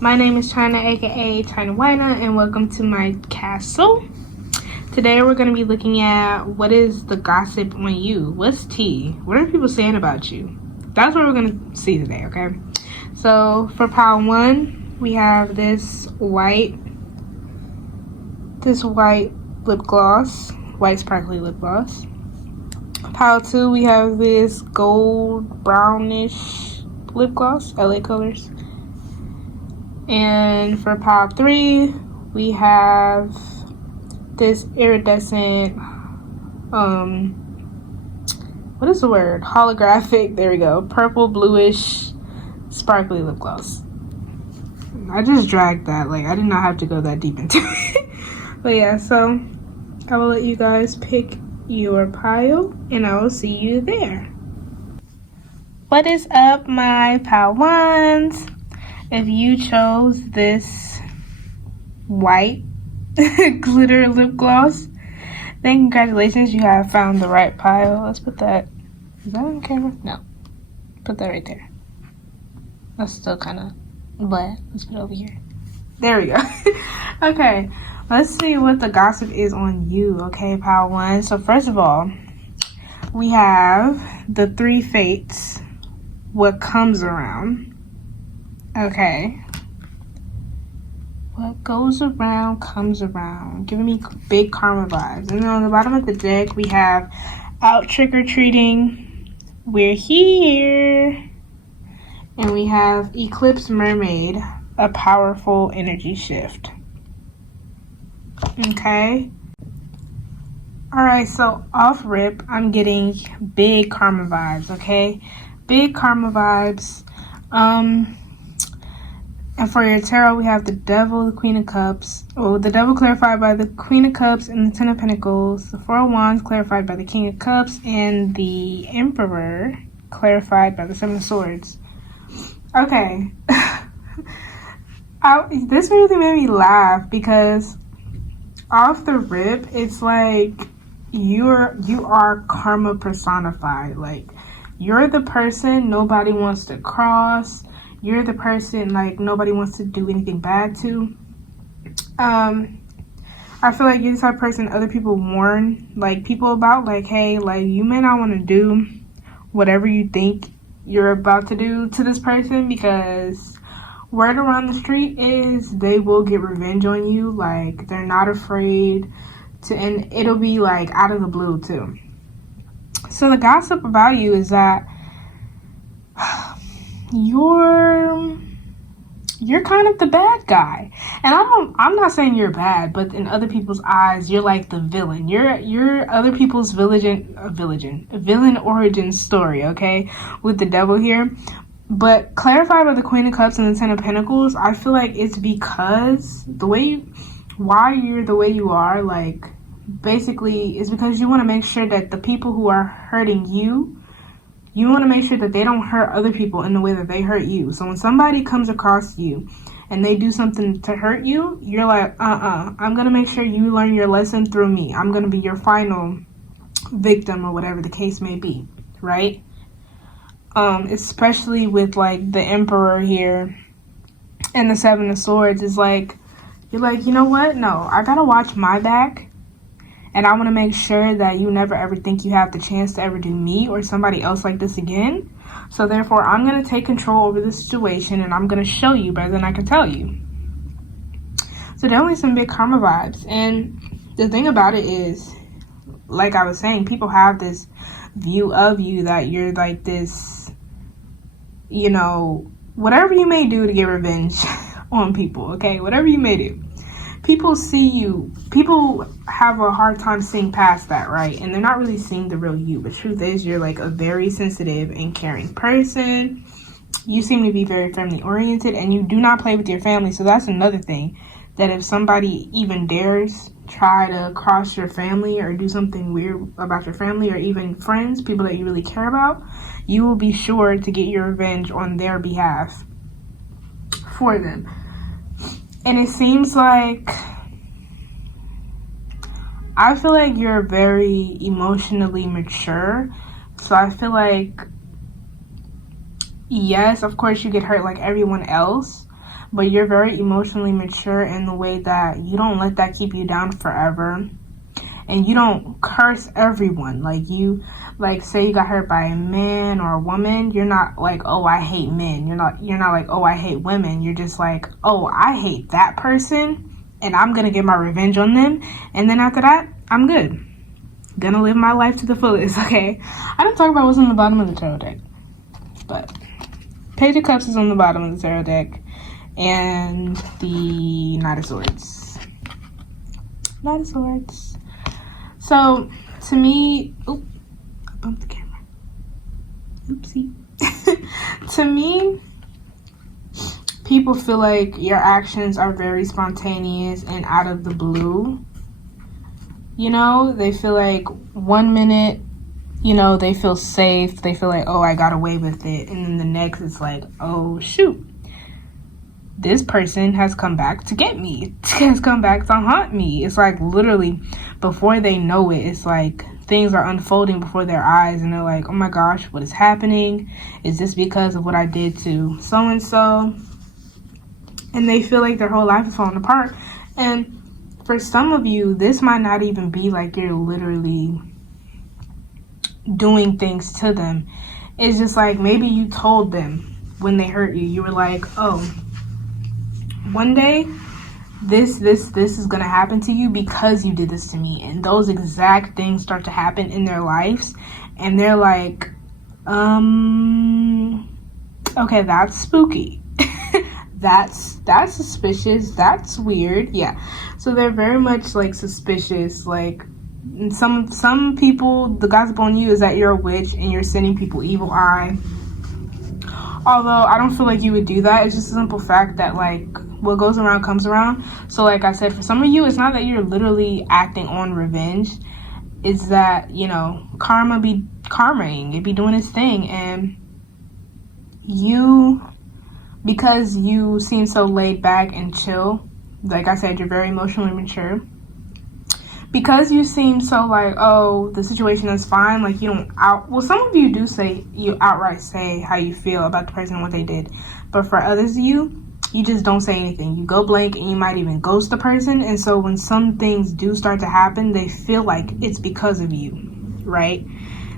My name is China, aka China Wina, and welcome to my castle. Today we're going to be looking at what is the gossip on you. What's tea? What are people saying about you? That's what we're going to see today, okay? So for pile 1, we have this white lip gloss, white sparkly lip gloss. Pile 2, we have this gold brownish lip gloss, LA Colors. And for pile 3, we have this iridescent, what is the word? Holographic, there we go, purple bluish sparkly lip gloss. I just dragged that, like I did not have to go that deep into it. But yeah, so I will let you guys pick your pile and I will see you there. What is up, my pile ones? If you chose this white glitter lip gloss, then congratulations, you have found the right pile. Let's put that, is that on camera? No, put that right there. That's still kind of blah. Let's put it over here. There we go. Okay, let's see what the gossip is on you, okay, pile 1. So first of all, we have the 3 fates, what comes around. Okay. What goes around comes around. Giving me big karma vibes. And then on the bottom of the deck, we have out trick-or-treating. We're here. And we have Eclipse Mermaid, a powerful energy shift. Okay. Alright, so off rip, I'm getting big karma vibes, okay? Big karma vibes. And for your tarot, we have the Devil, the Queen of Cups. Oh, the Devil clarified by the Queen of Cups and the Ten of Pentacles. The Four of Wands clarified by the King of Cups. And the Emperor clarified by the Seven of Swords. Okay. This really made me laugh because off the rip, it's like you are karma personified. Like, you're the person nobody wants to cross. You're the person, like, nobody wants to do anything bad to. I feel like you're the type of person other people warn, like, people about. Like, hey, like, you may not want to do whatever you think you're about to do to this person, because word around the street is they will get revenge on you. Like, they're not afraid to, and it'll be, like, out of the blue, too. So the gossip about you is that you're kind of the bad guy. And I'm not saying you're bad, but in other people's eyes, you're like the villain. You're other people's villain origin story, okay? With the Devil here. But clarified by the Queen of Cups and the Ten of Pentacles, I feel like it's because why you're the way you are, like, basically is because you want to make sure that the people who are hurting you want to make sure that they don't hurt other people in the way that they hurt you. So when somebody comes across you and they do something to hurt you, you're like, I'm going to make sure you learn your lesson through me. I'm going to be your final victim or whatever the case may be, right? Especially with, like, the Emperor here and the Seven of Swords is like, you're like, you know what? No, I got to watch my back. And I want to make sure that you never ever think you have the chance to ever do me or somebody else like this again. So therefore, I'm going to take control over the situation and I'm going to show you better than I can tell you. So definitely some big karma vibes. And the thing about it is, like I was saying, people have this view of you that you're like this, you know, whatever you may do to get revenge on people, okay? Whatever you may do. People see you, people have a hard time seeing past that, right? And they're not really seeing the real you. But truth is, you're like a very sensitive and caring person. You seem to be very family oriented and you do not play with your family. So that's another thing, that if somebody even dares try to cross your family or do something weird about your family or even friends, people that you really care about, you will be sure to get your revenge on their behalf for them. And it seems like, I feel like you're very emotionally mature. So I feel like, yes, of course you get hurt like everyone else. but you're very emotionally mature in the way that you don't let that keep you down forever. And you don't curse everyone. Like, you, like, say you got hurt by a man or a woman, you're not like, oh, I hate men. You're not like, oh, I hate women. You're just like, oh, I hate that person, and I'm gonna get my revenge on them. And then after that, I'm good. Gonna live my life to the fullest, okay? I don't talk about what's on the bottom of the tarot deck, but Page of Cups is on the bottom of the tarot deck, and the Knight of Swords. Knight of Swords. So, to me, oh, I bumped the camera. Oopsie. To me, people feel like your actions are very spontaneous and out of the blue. You know, they feel like 1 minute, you know, they feel safe. They feel like, oh, I got away with it. And then the next, it's like, oh, shoot. This person has come back to get me. Has come back to haunt me. It's like literally before they know it, it's like things are unfolding before their eyes, and they're like, oh my gosh, what is happening? Is this because of what I did to so-and-so? And they feel like their whole life is falling apart. And for some of you, this might not even be like you're literally doing things to them. It's just like maybe you told them when they hurt you. You were like, oh, one day this is gonna happen to you because you did this to me. And those exact things start to happen in their lives, and they're like, okay, that's spooky. that's suspicious. That's weird. Yeah. So they're very much like suspicious. Like, some people, the gossip on you is that you're a witch and you're sending people evil eye. Although I don't feel like you would do that. It's just a simple fact that, like, what goes around comes around. So like I said, for some of you, it's not that you're literally acting on revenge. It's that, you know, karma be karmaing. It be doing its thing. And you, because you seem so laid back and chill, like I said, you're very emotionally mature. Because you seem so like, oh, the situation is fine, like you don't well, some of you do say, you outright say how you feel about the person and what they did. But for others of you, you just don't say anything. You go blank, and you might even ghost the person. And so when some things do start to happen, they feel like it's because of you, right?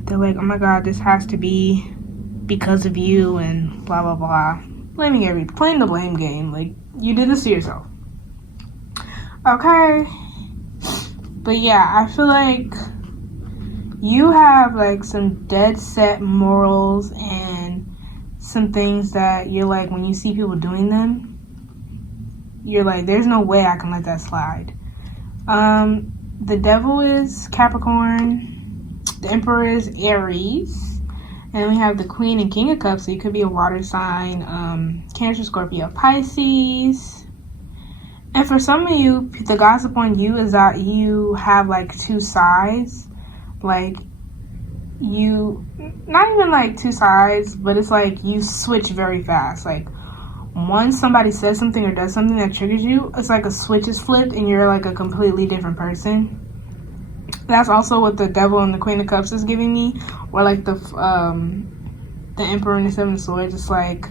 They're like, oh my God, this has to be because of you, and blah, blah, blah. Playing the blame game. Like, you did this to yourself. Okay. But yeah, I feel like you have like some dead set morals and some things that you're like, when you see people doing them, you're like, there's no way I can let that slide. The devil is Capricorn. The emperor is Aries. And we have the queen and king of cups. So you could be a water sign, Cancer, Scorpio, Pisces. And for some of you, the gossip on you is that you have like two sides. Like, you, not even like two sides, but it's like you switch very fast. Like, once somebody says something or does something that triggers you, it's like a switch is flipped and you're like a completely different person. That's also what the devil and the queen of cups is giving me. Or like the emperor and the seven of swords. It's like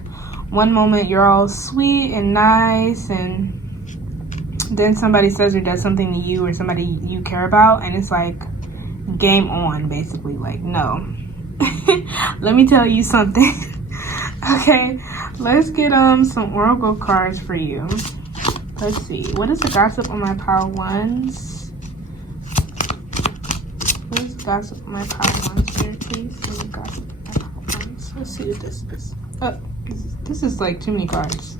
one moment you're all sweet and nice, and then somebody says or does something to you or somebody you care about, and it's like game on, basically. Like, no. Let me tell you something. Okay, let's get some oracle cards for you. Let's see. What is the gossip on my pile ones? What is the gossip on my pile ones here, please? What is the gossip on my pile ones? Let's see what this is. Oh, this is like too many cards.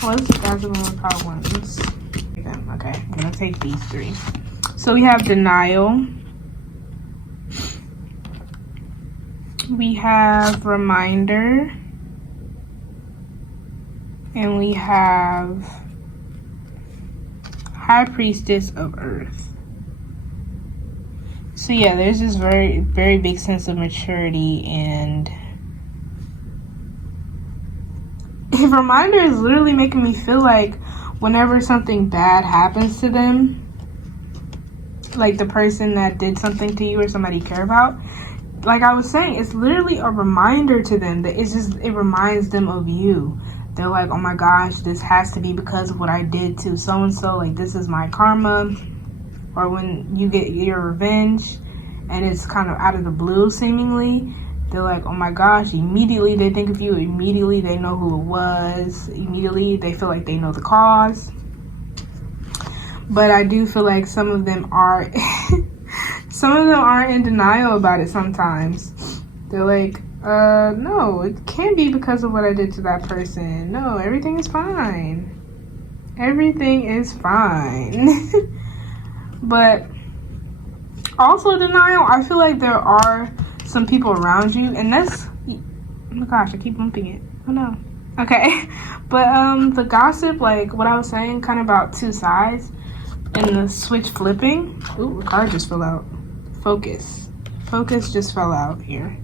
What is the gossip on my pile ones? Okay, I'm gonna take these three. So we have denial. We have reminder. And we have high priestess of earth. So yeah, there's this very, very big sense of maturity, and reminder is literally making me feel like whenever something bad happens to them, like the person that did something to you or somebody you care about, like I was saying, it's literally a reminder to them that it reminds them of you, They're like, oh my gosh, this has to be because of what I did to so and so, like this is my karma. Or when you get your revenge and it's kind of out of the blue seemingly, they're like, oh my gosh, immediately they think of you, immediately they know who it was, immediately they feel like they know the cause. But I do feel like some of them are in denial about it sometimes. They're like, no, it can't be because of what I did to that person. No, everything is fine. Everything is fine. But also denial, I feel like there are some people around you, and that's, oh my gosh, I keep bumping it. Oh no. Okay. But the gossip, like what I was saying, kind of about two sides, and the switch flipping. Ooh, the card just fell out. Focus just fell out here.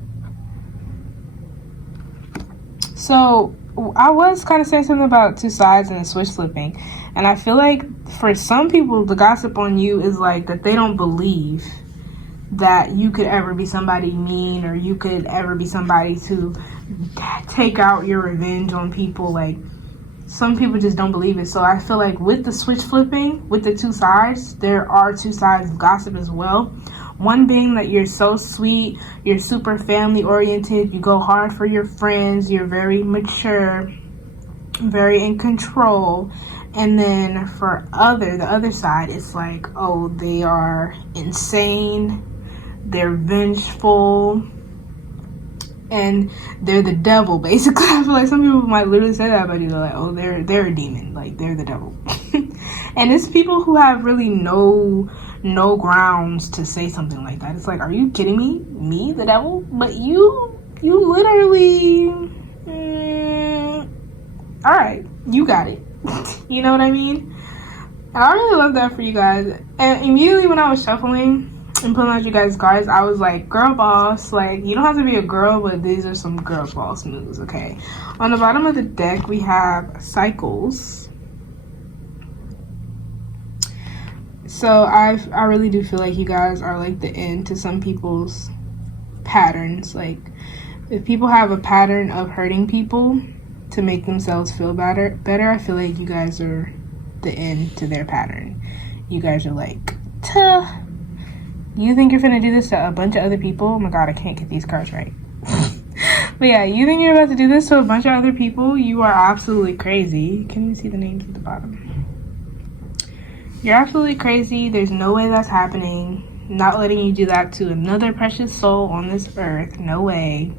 So I was kind of saying something about two sides and the switch flipping, and I feel like for some people the gossip on you is like that they don't believe that you could ever be somebody mean, or you could ever be somebody to take out your revenge on people. Like some people just don't believe it. So I feel like with the switch flipping, with the two sides, there are two sides of gossip as well. One being that you're so sweet, you're super family oriented, you go hard for your friends, you're very mature, very in control. And then for the other side, it's like, oh, they are insane, they're vengeful, and they're the devil, basically. I feel like some people might literally say that about you. They're like, oh, they're a demon, like they're the devil. And it's people who have really no grounds to say something like that. It's like, are you kidding me? Me, the devil? But you literally, all right, you got it. You know what I mean? And I really love that for you guys. And immediately when I was shuffling and pulling out you guys' cards, I was like, girl boss. Like, you don't have to be a girl, but these are some girl boss moves, okay? On the bottom of the deck, we have cycles. So I really do feel like you guys are like the end to some people's patterns. Like, if people have a pattern of hurting people to make themselves feel better, I feel like you guys are the end to their pattern. You guys are like, tuh. You think you're gonna do this to a bunch of other people? Oh my god, I can't get these cards right. But yeah, you think you're about to do this to a bunch of other people? You are absolutely crazy. Can you see the names at the bottom? You're absolutely crazy. There's no way that's happening. Not letting you do that to another precious soul on this earth. No way.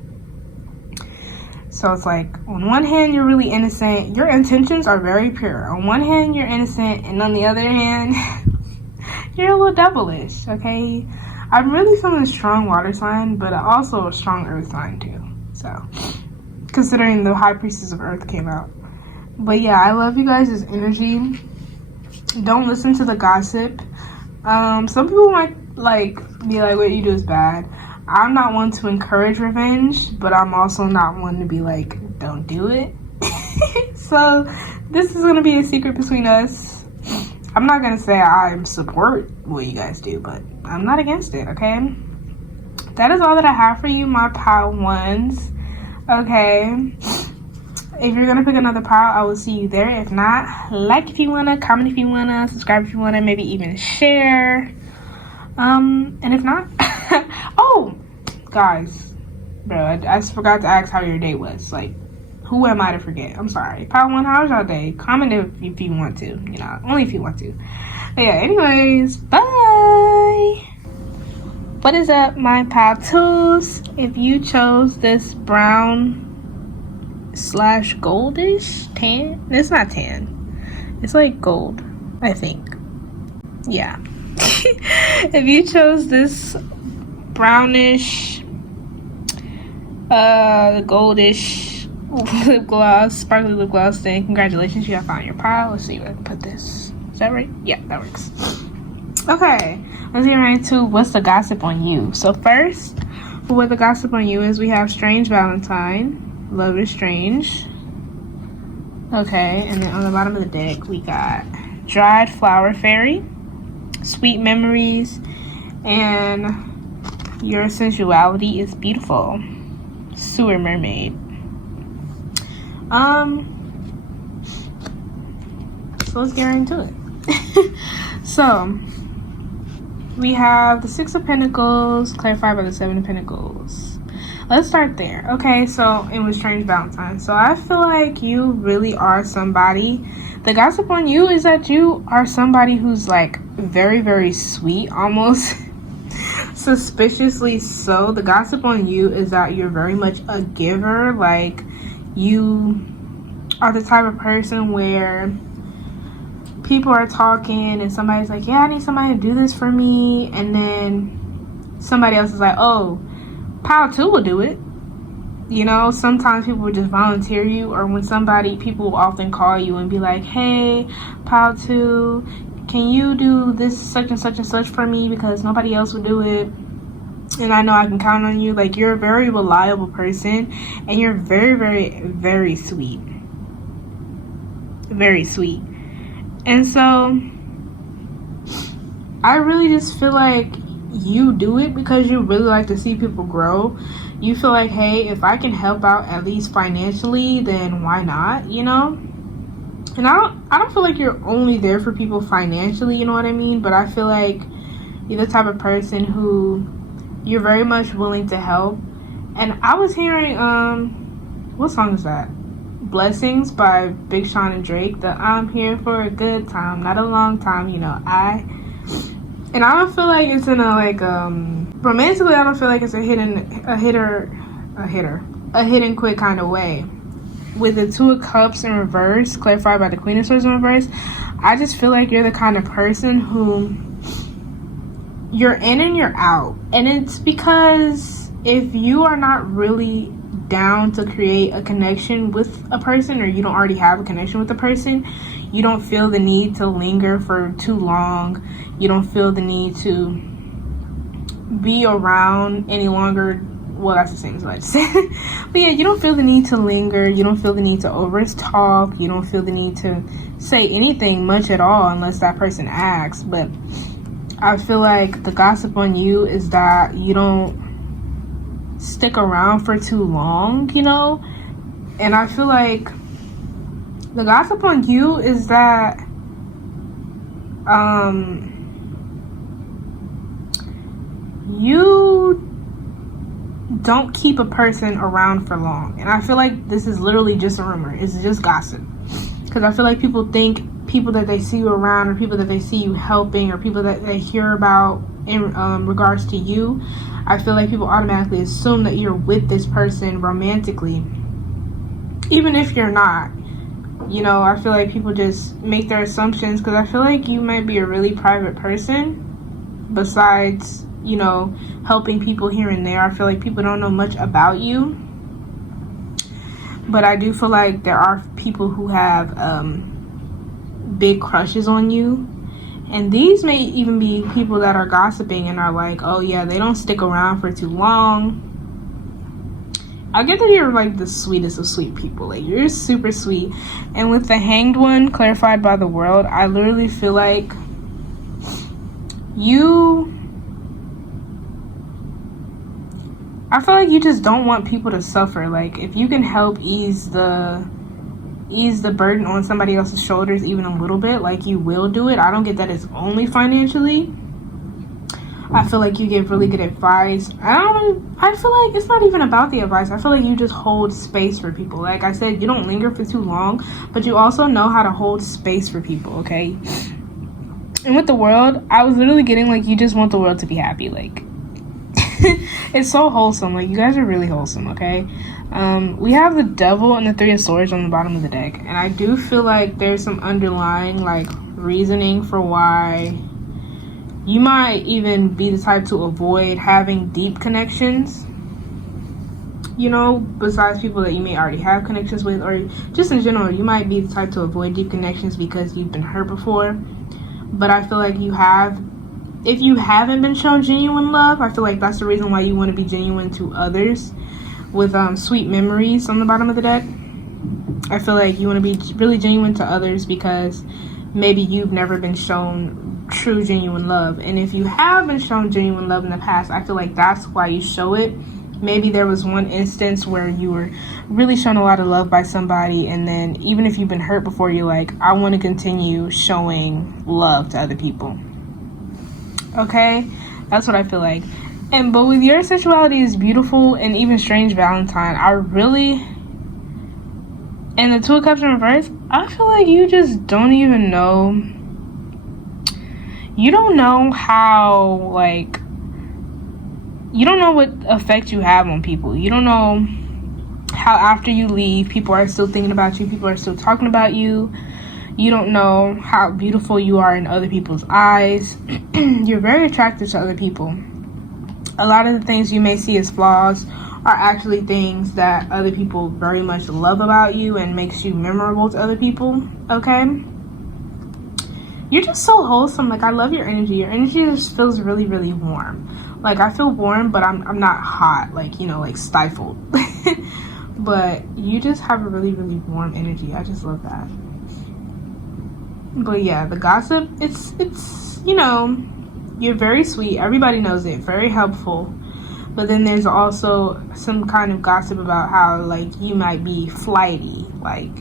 So it's like, on one hand, you're really innocent. Your intentions are very pure. On one hand, you're innocent. And on the other hand, you're a little devilish, okay? I'm really feeling a strong water sign, but also a strong earth sign too. So, considering the High Priestess of Earth came out. But yeah, I love you guys' energy. Don't listen to the gossip. Some people might be like, what you do is bad. I'm not one to encourage revenge, but I'm also not one to be like, don't do it. So this is gonna be a secret between us. I'm not gonna say I support what you guys do, but I'm not against it, okay? That is all that I have for you, my pile ones. Okay. If you're gonna pick another pile, I will see you there. If not, like if you wanna, comment if you wanna, subscribe if you wanna, maybe even share. And if not, oh, guys, bro, I just forgot to ask how your day was. Like, who am I to forget? I'm sorry. Pile one, how was your day? Comment if you want to, you know, only if you want to. But yeah, anyways, bye. What is up, my pile twos? If you chose this brown / goldish tan, it's not tan, it's like gold, I think. Yeah. If you chose this brownish goldish lip gloss, sparkly lip gloss, then congratulations, you have found your pile. Let's see where I can put this. Is that right? Yeah, that works. Okay, let's get right to what's the gossip on you. So first, what the gossip on you is, we have Strange Valentine. Love is strange. Okay, and then on the bottom of the deck, we got Dried Flower Fairy, Sweet Memories, and Your Sensuality is Beautiful, Sewer Mermaid. So let's get right into it. So we have the Six of Pentacles clarified by the Seven of Pentacles. Let's start there. Okay, so it was Strange Valentine. So I feel like you really are somebody. The gossip on you is that you are somebody who's like very, very sweet, almost suspiciously so. The gossip on you is that you're very much a giver. Like, you are the type of person where people are talking and somebody's like, yeah, I need somebody to do this for me, and then somebody else is like, oh, Pile 2 will do it. You know, sometimes people will just volunteer you, or when people will often call you and be like, hey, Pile 2, can you do this such and such and such for me because nobody else will do it, and I know I can count on you. Like, you're a very reliable person, and you're very, very, very sweet. Very sweet. And so I really just feel like you do it because you really like to see people grow. You feel like, hey, if I can help out at least financially, then why not, you know? And I don't feel like you're only there for people financially, you know what I mean? But I feel like you're the type of person who you're very much willing to help. And I was hearing, what song is that? Blessings by Big Sean and Drake. The I'm here for a good time, not a long time, you know. And I don't feel like it's in a like romantically, I don't feel like it's a hidden quick kind of way. With the Two of Cups in reverse, clarified by the Queen of Swords in reverse, I just feel like you're the kind of person who you're in and you're out. And it's because if you are not really down to create a connection with a person, or you don't already have a connection with a person, you don't feel the need to linger for too long. You don't feel the need to be around any longer. Well, that's the same as what I just said. But yeah, you don't feel the need to linger. You don't feel the need to over talk. You don't feel the need to say anything much at all unless that person asks. But I feel like the gossip on you is that you don't stick around for too long, you know? And I feel like the gossip on you is that you don't keep a person around for long. And I feel like this is literally just a rumor. It's just gossip. Because I feel like people think people that they see you around, or people that they see you helping, or people that they hear about in regards to you, I feel like people automatically assume that you're with this person romantically, even if you're not. You know, I feel like people just make their assumptions, because I feel like you might be a really private person. Besides, you know, helping people here and there, I feel like people don't know much about you. But I do feel like there are people who have big crushes on you. And these may even be people that are gossiping and are like, oh yeah, they don't stick around for too long. I get that you're like the sweetest of sweet people. Like, you're super sweet. And with the Hanged One clarified by the World, I literally feel like I feel like you just don't want people to suffer. Like, if you can help ease the burden on somebody else's shoulders even a little bit, like, you will do it. I don't get that it's only financially. I feel like you give really good advice. I feel like it's not even about the advice. I feel like you just hold space for people. Like I said, you don't linger for too long, but you also know how to hold space for people, okay? And with the World, I was literally getting like, you just want the world to be happy. Like, it's so wholesome. Like, you guys are really wholesome, okay? We have the Devil and the Three of Swords on the bottom of the deck, and I do feel like there's some underlying like reasoning for why you might even be the type to avoid having deep connections, you know, besides people that you may already have connections with, or just in general, you might be the type to avoid deep connections because you've been hurt before. But I feel like if you haven't been shown genuine love, I feel like that's the reason why you want to be genuine to others with sweet memories on the bottom of the deck. I feel like you want to be really genuine to others because maybe you've never been shown true genuine love. And if you have been shown genuine love in the past, I feel like that's why you show it maybe there was one instance where you were really shown a lot of love by somebody, and then even if you've been hurt before, you're like, I want to continue showing love to other people. Okay, that's what I feel like. But with your sexuality is beautiful and even strange Valentine, I really, and the Two of Cups in reverse, I feel like you just don't even know. You don't know how, like, you don't know what effect you have on people. You don't know how after you leave, people are still thinking about you. People are still talking about you. You don't know how beautiful you are in other people's eyes. You're very attractive to other people. A lot of the things you may see as flaws are actually things that other people very much love about you and makes you memorable to other people, okay? You're just so wholesome. Like, I love your energy. Your energy just feels really, really warm. Like, I feel warm, but I'm not hot, like, you know, like stifled. But you just have a really, really warm energy. I just love that. But yeah, the gossip, it's you know, you're very sweet. Everybody knows it. Very helpful. But then there's also some kind of gossip about how, like, you might be flighty. Like,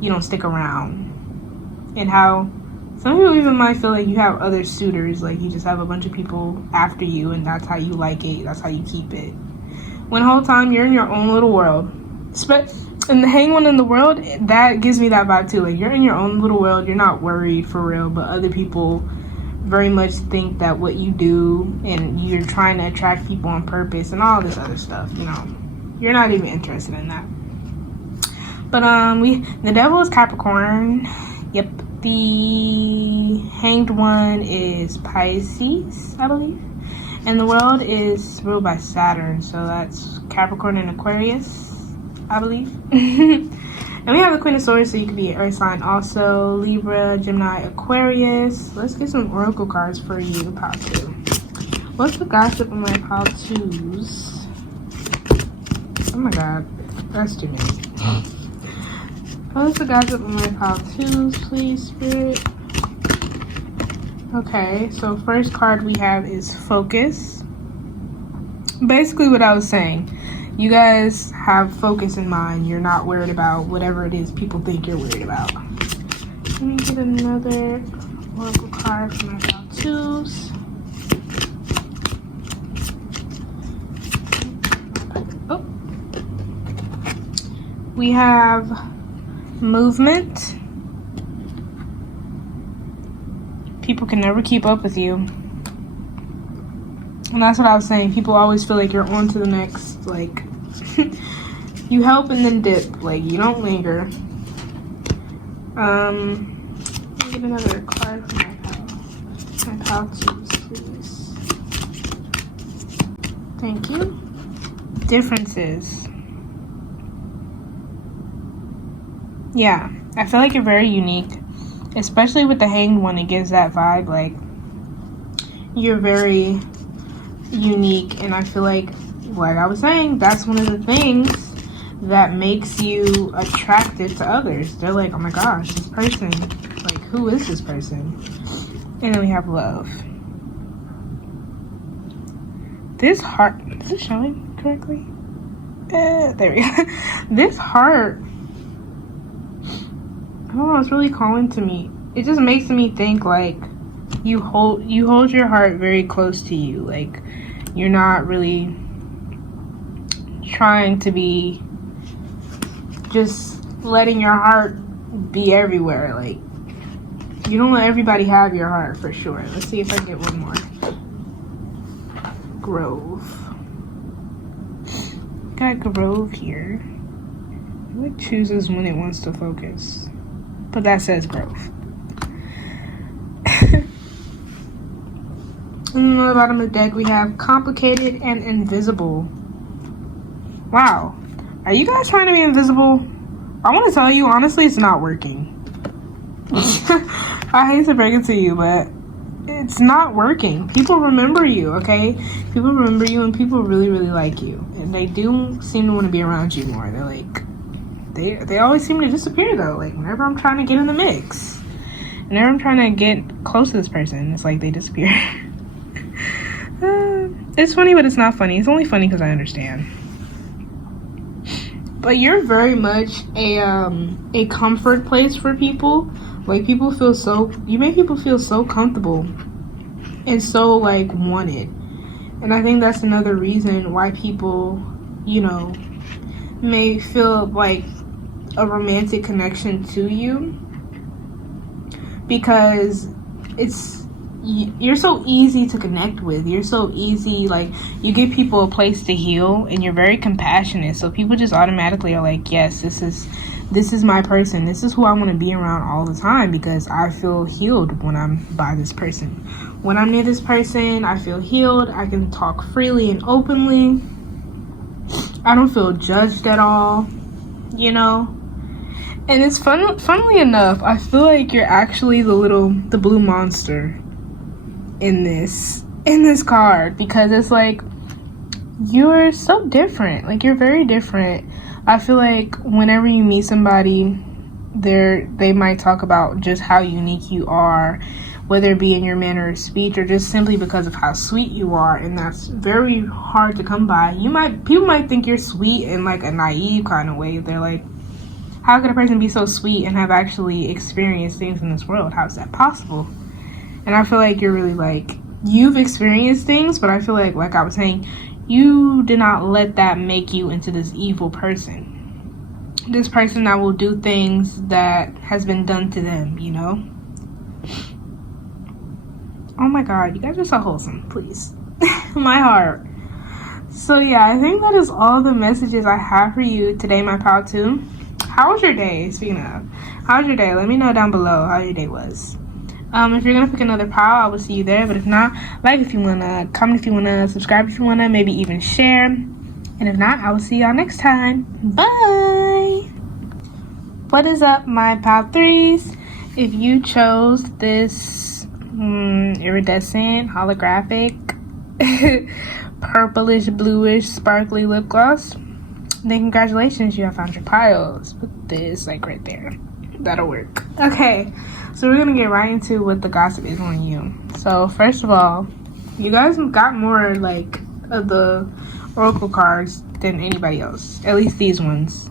you don't stick around. And how some people even might feel like you have other suitors. Like, you just have a bunch of people after you, and that's how you like it. That's how you keep it. When the whole time you're in your own little world. And the hang one in the world, that gives me that vibe too. Like, you're in your own little world. You're not worried for real. But other people very much think that what you do, and you're trying to attract people on purpose and all this other stuff, you know. You're not even interested in that. But the devil is Capricorn. Yep. The hanged one is Pisces, I believe. And the world is ruled by Saturn, so that's Capricorn and Aquarius, I believe. And we have the Queen of Swords, so you could be an earth sign also. Libra, Gemini, Aquarius. Let's get some oracle cards for you, pile two. What's the gossip on my pile twos? Oh my god, that's too many. What's the gossip on my pile twos, please, Spirit? Okay, so first card we have is Focus. Basically what I was saying. You guys have focus in mind. You're not worried about whatever it is people think you're worried about. Let me get another oracle card for my pile twos. Oh. We have movement. People can never keep up with you. And that's what I was saying. People always feel like you're on to the next, like, you help and then dip. Like, you don't linger. Let me get another card for my pal twos, please. Thank you. Differences. Yeah, I feel like you're very unique. Especially with the hanged one, it gives that vibe. Like, you're very unique, and I feel like I was saying, that's one of the things that makes you attractive to others. They're like, oh my gosh, this person, like, who is this person? And then we have love. This heart, is it showing correctly? There we go. This heart, I don't know, it's really calling to me. It just makes me think, like, you hold your heart very close to you. Like, you're not really trying to be just letting your heart be everywhere. Like, you don't let everybody have your heart, for sure. Let's see if I get one more. Grove. Got Grove here. It chooses when it wants to focus. But that says Grove. And on the bottom of the deck, we have Complicated and Invisible. Wow. Are you guys trying to be invisible? I want to tell you, honestly, it's not working. I hate to break it to you, but it's not working. People remember you, okay? People remember you, and people really, really like you. And they do seem to want to be around you more. They're like, they always seem to disappear, though. Like, whenever I'm trying to get in the mix, whenever I'm trying to get close to this person, it's like they disappear. It's funny, but it's not funny. It's only funny because I understand. But you're very much a comfort place for people. Like, you make people feel so comfortable and so, like, wanted. And I think that's another reason why people, you know, may feel like a romantic connection to you, because you're so easy to connect with. You're so easy, like, you give people a place to heal, and you're very compassionate, so people just automatically are like, yes, this is my person. This is who I want to be around all the time, because I feel healed when I'm by this person. When I'm near this person, I feel healed. I can talk freely and openly. I don't feel judged at all, you know. And it's funnily enough, I feel like you're actually the blue monster in this card, because it's like, you're so different. Like, you're very different. I feel like whenever you meet somebody, they might talk about just how unique you are, whether it be in your manner of speech or just simply because of how sweet you are, and that's very hard to come by. People might think you're sweet in like a naive kind of way. They're like, how could a person be so sweet and have actually experienced things in this world? How is that possible? And I feel like you're really like, you've experienced things, but I feel like I was saying, you did not let that make you into this evil person. This person that will do things that has been done to them, you know? Oh my god, you guys are so wholesome, please. My heart. So yeah, I think that is all the messages I have for you today, my pal too. How was your day? Speaking of, how was your day? Let me know down below how your day was. If you're gonna pick another pile, I will see you there. But if not, like if you wanna, comment if you wanna, subscribe if you wanna, maybe even share. And if not, I will see y'all next time. Bye. What is up, my pal threes? If you chose this iridescent, holographic, purplish, bluish, sparkly lip gloss, then congratulations, you have found your piles. Put this like right there. That'll work. Okay, so we're gonna get right into what the gossip is on you. So first of all, you guys got more like of the oracle cards than anybody else, at least these ones,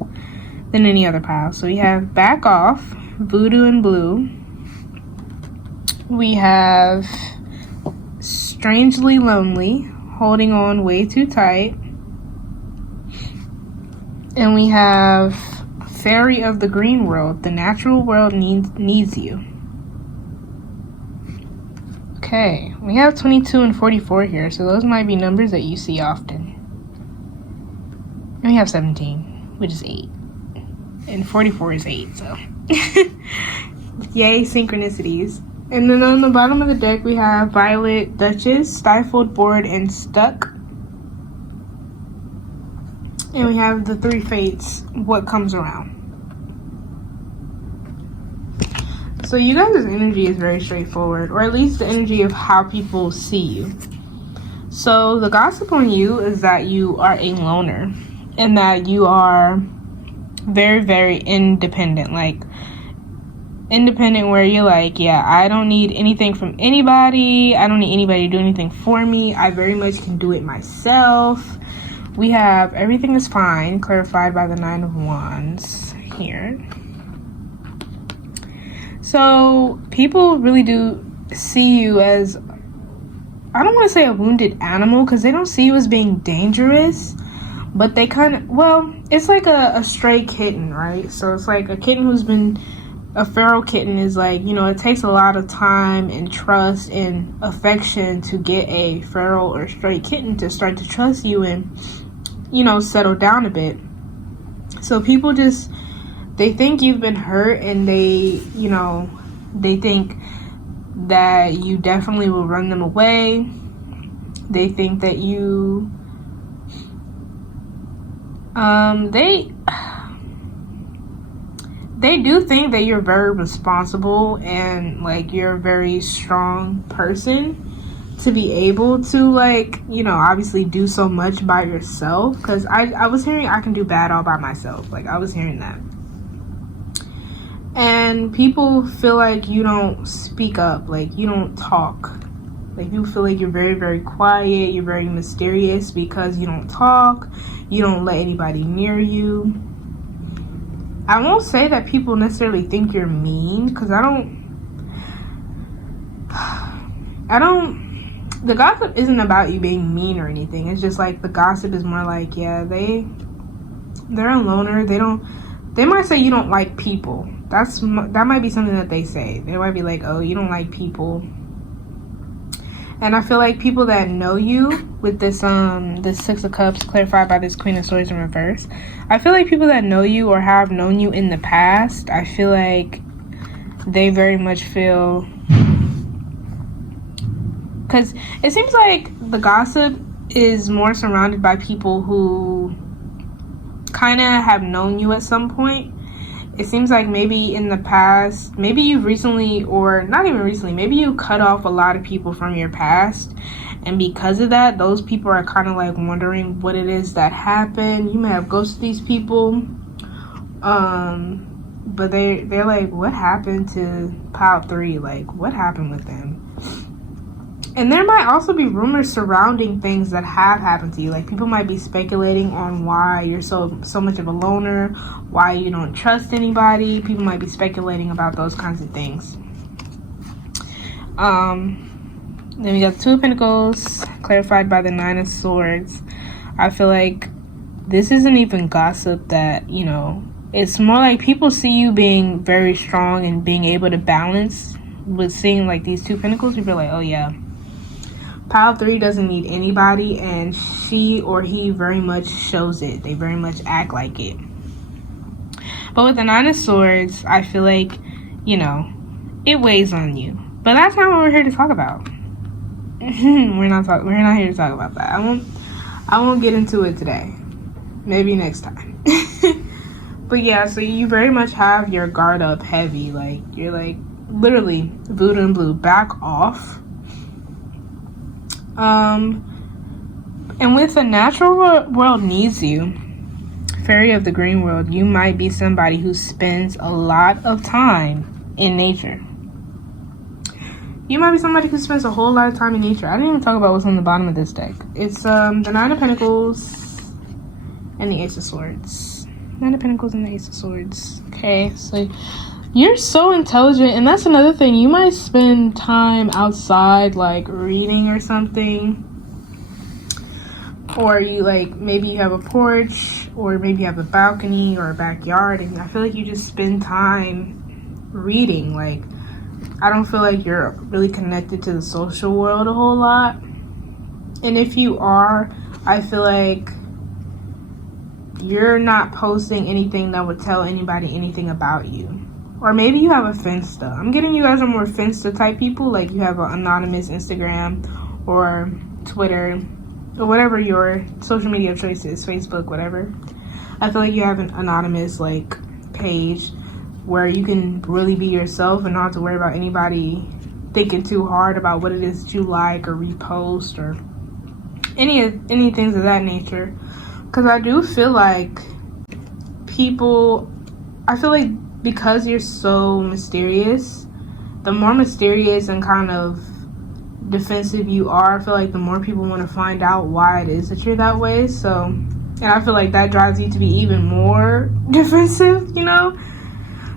than any other pile. So we have Back Off, Voodoo and Blue. We have Strangely Lonely, Holding On Way Too Tight. And we have Fairy of the Green World, The Natural World Needs You. Okay, we have 22 and 44 here, so those might be numbers that you see often. And we have 17, which is 8. And 44 is 8, so. Yay, synchronicities. And then on the bottom of the deck, we have Violet, Duchess, Stifled, Bored, and Stuck. And we have the 3 fates, What Comes Around. So you guys' energy is very straightforward, or at least the energy of how people see you. So the gossip on you is that you are a loner, and that you are very, very independent. Like, independent where you're like, yeah, I don't need anything from anybody. I don't need anybody to do anything for me. I very much can do it myself. We have Everything is Fine, clarified by the 9 of Wands here. So people really do see you as, I don't want to say a wounded animal, because they don't see you as being dangerous, but they kind of, well, it's like a stray kitten, right? So it's like a kitten who's been, a feral kitten is like, you know, it takes a lot of time and trust and affection to get a feral or stray kitten to start to trust you and, you know, settle down a bit. So people just, they think you've been hurt, and they, you know, they think that you definitely will run them away. They think that you, they do think that you're very responsible and like you're a very strong person to be able to, like, you know, obviously do so much by yourself. Because I was hearing I can do bad all by myself. Like, I was hearing that. And people feel like you don't speak up, like you don't talk. Like, you feel like you're very, very quiet, you're very mysterious because you don't talk, you don't let anybody near you. I won't say that people necessarily think you're mean, because the gossip isn't about you being mean or anything. It's just like, the gossip is more like, yeah, they're a loner. They might say you don't like people. That might be something that they say. They might be like, oh, you don't like people. And I feel like people that know you with this Six of Cups clarified by this Queen of Swords in reverse, I feel like people that know you or have known you in the past, I feel like they very much feel, because it seems like the gossip is more surrounded by people who kind of have known you at some point. It seems like maybe in the past, maybe you've recently, or not even recently, maybe you cut off a lot of people from your past, and because of that, those people are kind of like wondering what it is that happened. You may have ghosted these people, but they're like, what happened to pile 3? Like, what happened with them? And there might also be rumors surrounding things that have happened to you. Like, people might be speculating on why you're so much of a loner, why you don't trust anybody. People might be speculating about those kinds of things. Then we got the Two of Pentacles, clarified by the Nine of Swords. I feel like this isn't even gossip that, you know, it's more like people see you being very strong and being able to balance with seeing like these Two Pentacles. People are like, oh yeah, pile 3 doesn't need anybody, and she or he very much shows it. They very much act like it. But with the Nine of Swords, I feel like, you know, it weighs on you. But that's not what we're here to talk about. We're not here to talk about that. I won't get into it today. Maybe next time. But yeah, so you very much have your guard up heavy. Like, you're like literally voodoo and blue, back off. And with the natural world needs you, Fairy of the Green World, you might be somebody who spends a lot of time in nature. You might be somebody who spends a whole lot of time in nature. I didn't even talk about what's on the bottom of this deck. It's the Nine of Pentacles and the Ace of Swords. Nine of Pentacles and the Ace of Swords. Okay, so you're so intelligent, and that's another thing. You might spend time outside, like reading or something. Or you like, maybe you have a porch, or maybe you have a balcony or a backyard, and I feel like you just spend time reading. Like, I don't feel like you're really connected to the social world a whole lot. And if you are, I feel like you're not posting anything that would tell anybody anything about you. Or maybe you have a Finsta. I'm getting you guys are more Finsta type people. Like, you have an anonymous Instagram or Twitter or whatever your social media of choice is, Facebook, whatever. I feel like you have an anonymous like page where you can really be yourself and not have to worry about anybody thinking too hard about what it is that you like or repost or any things of that nature. Because I do feel like I feel like because you're so mysterious, the more mysterious and kind of defensive you are, I feel like the more people want to find out why it is that you're that way. So, and I feel like that drives you to be even more defensive, you know?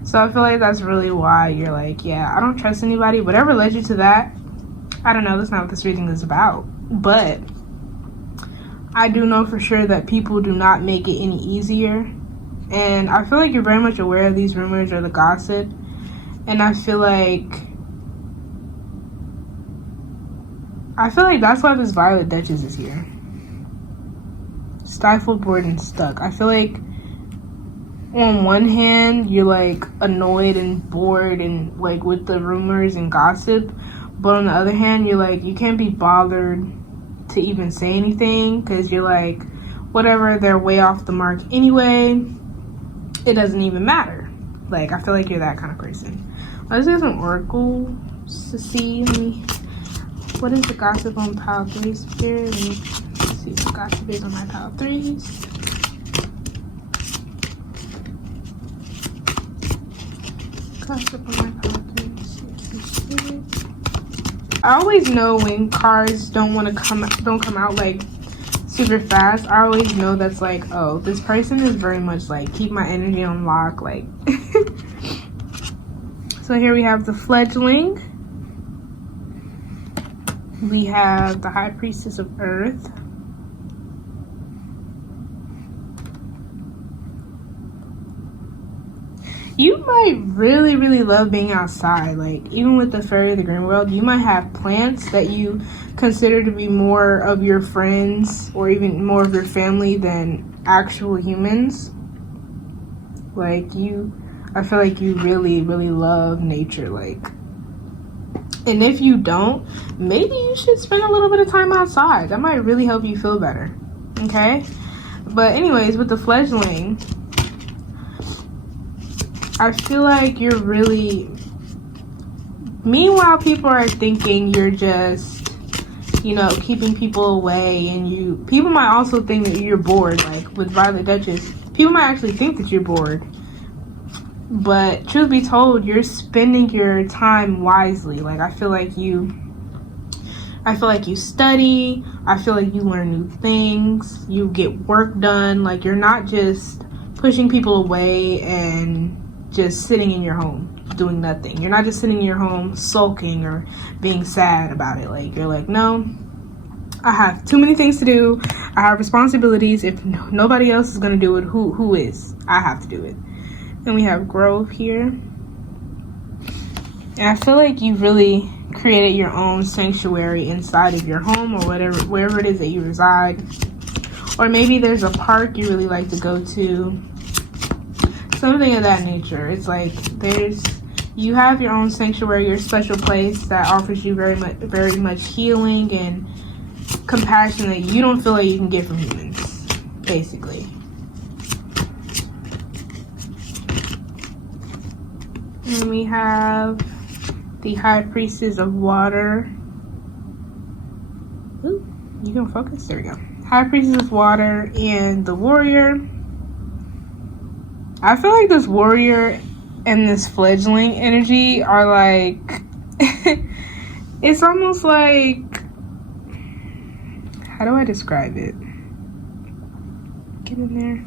So I feel like that's really why you're like, yeah, I don't trust anybody. Whatever led you to that, I don't know. That's not what this reading is about. But I do know for sure that people do not make it any easier. And I feel like you're very much aware of these rumors or the gossip. And I feel like that's why this Violet Duchess is here. Stifled, bored, and stuck. I feel like on one hand, you're like annoyed and bored and like with the rumors and gossip. But on the other hand, you're like, you can't be bothered to even say anything because you're like, whatever, they're way off the mark anyway. It doesn't even matter. Like, I feel like you're that kind of person. Let's get some oracles to see. What is the gossip on pile 3 spirit? Let me see what gossip is on my pile 3s. Gossip on my pile 3s. I always know when cars don't come out like super fast. I always know that's like, oh, this person is very much like keep my energy on lock, like. So here we have the fledgling. We have the high priestess of earth. You might really, really love being outside. Like, even with the fairy of the green world, you might have plants that you consider to be more of your friends or even more of your family than actual humans. Like, I feel like you really, really love nature. Like, and if you don't, maybe you should spend a little bit of time outside. That might really help you feel better. Okay? But anyways, with the fledgling, I feel like you're really, meanwhile people are thinking you're just, keeping people away, and people might also think that you're bored. Like with Violet Duchess, people might actually think that you're bored, but truth be told, you're spending your time wisely. Like I feel like you study, I feel like you learn new things, you get work done. Like you're not just pushing people away and just sitting in your home doing nothing. You're not just sitting in your home sulking or being sad about it. Like you're like, no, I have too many things to do, I have responsibilities. If nobody else is going to do it, who is? I have to do it. And we have grove here, and I feel like you really created your own sanctuary inside of your home or wherever it is that you reside. Or maybe there's a park you really like to go to, something of that nature. It's like you have your own sanctuary, your special place that offers you very much healing and compassion that you don't feel like you can get from humans, basically. And we have the high priestess of water. Ooh, you can focus. There we go. High priestess of water and the warrior. I feel like this warrior and this fledgling energy are like, it's almost like, how do I describe it? Get in there.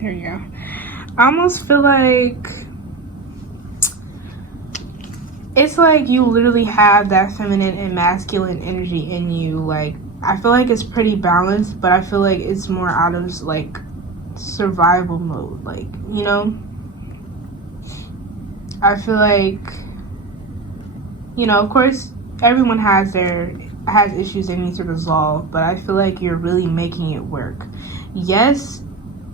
There you go. I almost feel like it's like you literally have that feminine and masculine energy in you. Like, I feel like it's pretty balanced, but I feel like it's more out of like survival mode. Like, I feel like, of course everyone has issues they need to resolve, but I feel like you're really making it work. Yes,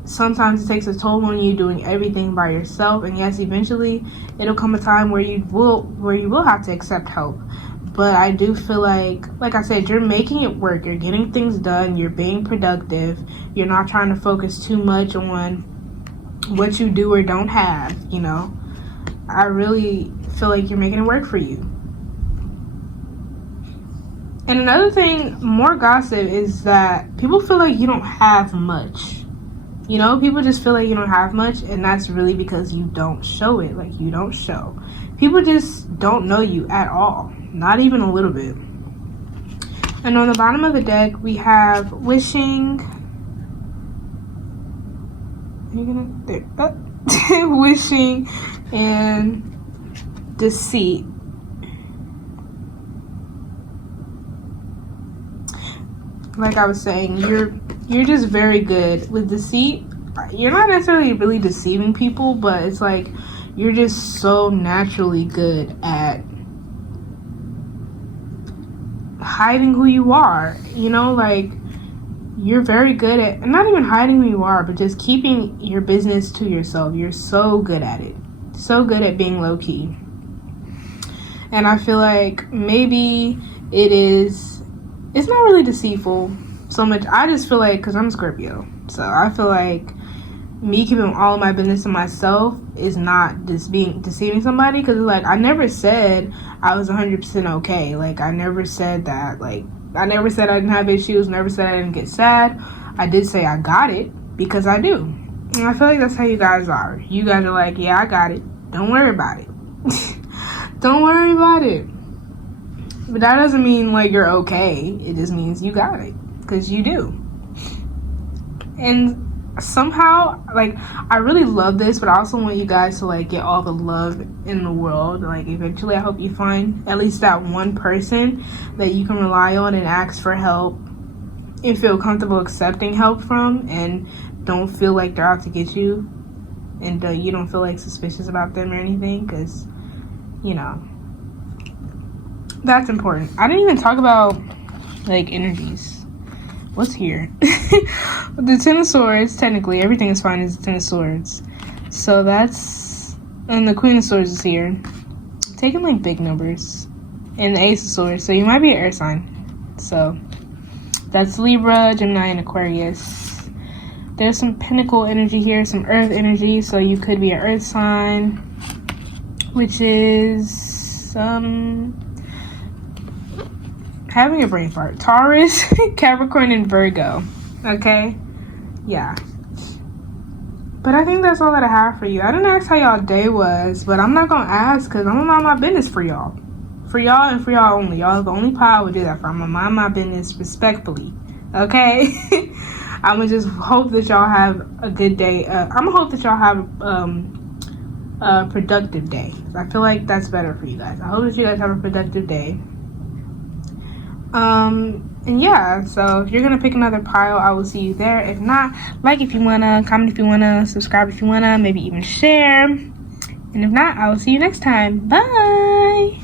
sometimes it takes a toll on you doing everything by yourself, and yes, eventually it'll come a time where you will have to accept help. But I do feel like I said, you're making it work. You're getting things done. You're being productive. You're not trying to focus too much on what you do or don't have, I really feel like you're making it work for you. And another thing, more gossip, is that people feel like you don't have much. People just feel like you don't have much, and that's really because you don't show it. Like, you don't show. People just don't know you at all. Not even a little bit. And on the bottom of the deck, we have wishing. Wishing and deceit. Like I was saying, you're just very good with deceit. You're not necessarily really deceiving people, but it's like you're just so naturally good at hiding who you are. Like you're very good at, not even hiding who you are, but just keeping your business to yourself. You're so good at it. So good at being low key. And I feel like maybe it's not really deceitful so much. I just feel like, because I'm a Scorpio, so I feel like me keeping all of my business to myself is not just deceiving somebody. Because like, I never said I was 100% okay. Like, I never said that. Like, I never said I didn't have issues, never said I didn't get sad. I did say I got it, because I do. And I feel like that's how you guys are. You guys are like, yeah, I got it. Don't worry about it. Don't worry about it. But that doesn't mean like you're okay. It just means you got it, because you do. And somehow, like, I really love this, but I also want you guys to like get all the love in the world. Like, eventually I hope you find at least that one person that you can rely on and ask for help and feel comfortable accepting help from, and don't feel like they're out to get you, and you don't feel like suspicious about them or anything, because you know that's important. I didn't even talk about like energies. What's here? The Ten of Swords, technically, everything is fine as the Ten of Swords. So that's... And the Queen of Swords is here. Taking, like, big numbers. And the Ace of Swords. So you might be an air sign. So that's Libra, Gemini, and Aquarius. There's some Pentacle energy here, some Earth energy. So you could be an Earth sign. Which is... having a brain fart. Taurus, Capricorn, and Virgo. Okay? Yeah. But I think that's all that I have for you. I didn't ask how y'all day was, but I'm not going to ask because I'm going to mind my business for y'all. For y'all and for y'all only. Y'all are the only pie I would do that for. I'm going to mind my business respectfully. Okay? I'm going to just hope that y'all have a good day. I'm going to hope that y'all have a productive day. I feel like that's better for you guys. I hope that you guys have a productive day. And yeah, so if you're gonna pick another pile, I will see you there. If not, like if you wanna, comment if you wanna, subscribe if you wanna, maybe even share. And if not, I will see you next time. Bye!